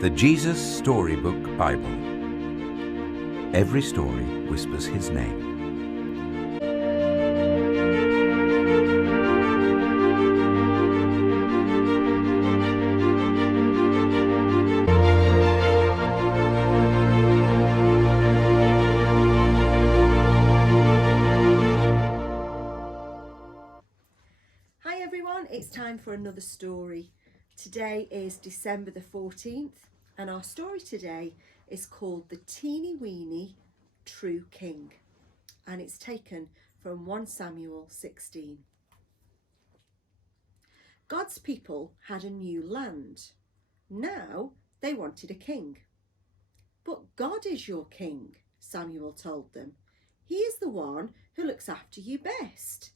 The Jesus Storybook Bible. Every story whispers his name. Hi everyone, it's time for another story. Today is December the 14th and our story today is called The Teeny Weeny True King, and it's taken from 1 Samuel 16. God's people had a new land. Now they wanted a king. But God is your king, Samuel told them. He is the one who looks after you best.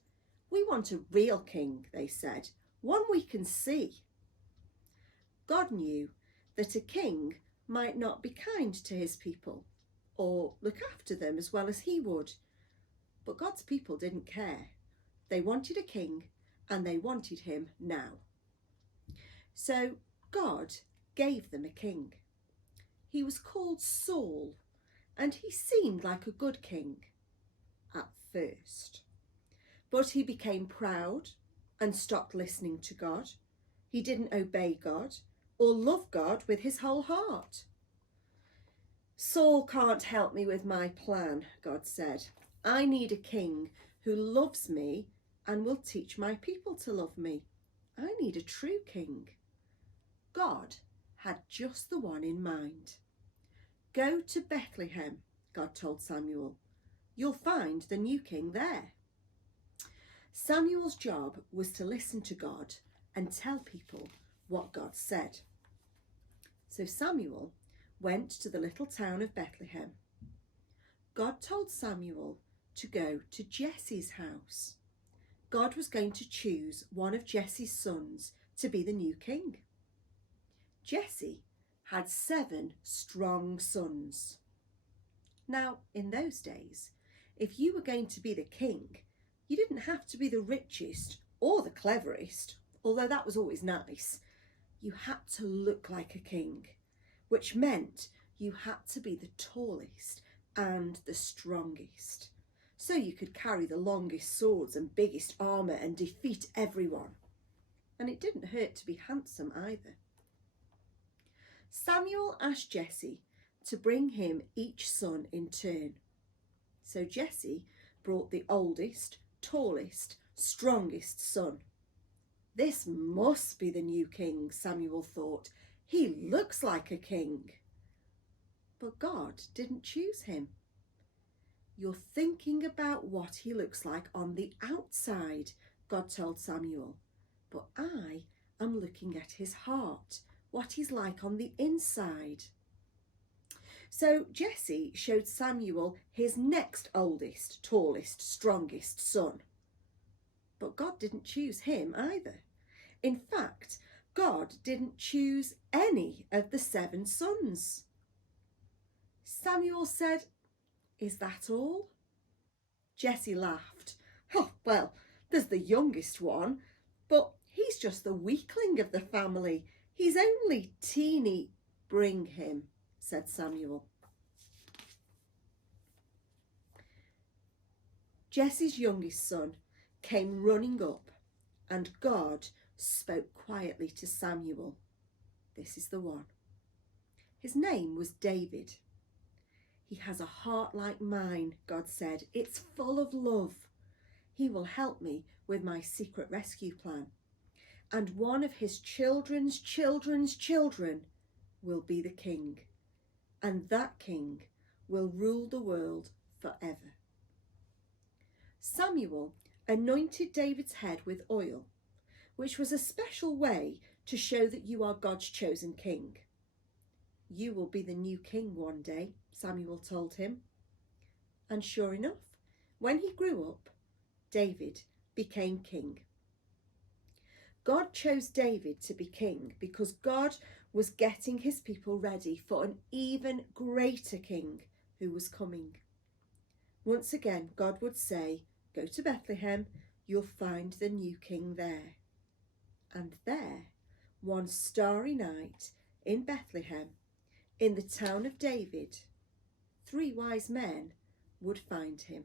We want a real king, they said, one we can see. God knew that a king might not be kind to his people or look after them as well as he would. But God's people didn't care. They wanted a king and they wanted him now. So God gave them a king. He was called Saul and he seemed like a good king at first. But he became proud and stopped listening to God. He didn't obey God or love God with his whole heart. Saul can't help me with my plan, God said. I need a king who loves me and will teach my people to love me. I need a true king. God had just the one in mind. Go to Bethlehem, God told Samuel. You'll find the new king there. Samuel's job was to listen to God and tell people what God said. So Samuel went to the little town of Bethlehem. God told Samuel to go to Jesse's house. God was going to choose one of Jesse's sons to be the new king. Jesse had 7 strong sons. Now, in those days, if you were going to be the king, you didn't have to be the richest or the cleverest, although that was always nice. You had to look like a king, which meant you had to be the tallest and the strongest, so you could carry the longest swords and biggest armour and defeat everyone. And it didn't hurt to be handsome either. Samuel asked Jesse to bring him each son in turn. So Jesse brought the oldest, tallest, strongest son. This must be the new king, Samuel thought. He looks like a king. But God didn't choose him. You're thinking about what he looks like on the outside, God told Samuel. But I am looking at his heart, what he's like on the inside. So Jesse showed Samuel his next oldest, tallest, strongest son. But God didn't choose him either. In fact, God didn't choose any of the 7 sons. Samuel said, "Is that all?" Jesse laughed. "Oh, well, there's the youngest one, but he's just the weakling of the family. He's only teeny." "Bring him," said Samuel. Jesse's youngest son came running up, and God spoke quietly to Samuel. "This is the one." His name was David. "He has a heart like mine," God said. "It's full of love. He will help me with my secret rescue plan. And one of his children's children's children will be the king. And that king will rule the world forever." Samuel anointed David's head with oil, which was a special way to show that you are God's chosen king. "You will be the new king one day," Samuel told him. And sure enough, when he grew up, David became king. God chose David to be king because God was getting his people ready for an even greater king who was coming. Once again, God would say, "Go to Bethlehem, you'll find the new king there." And there, one starry night in Bethlehem, in the town of David, 3 wise men would find him.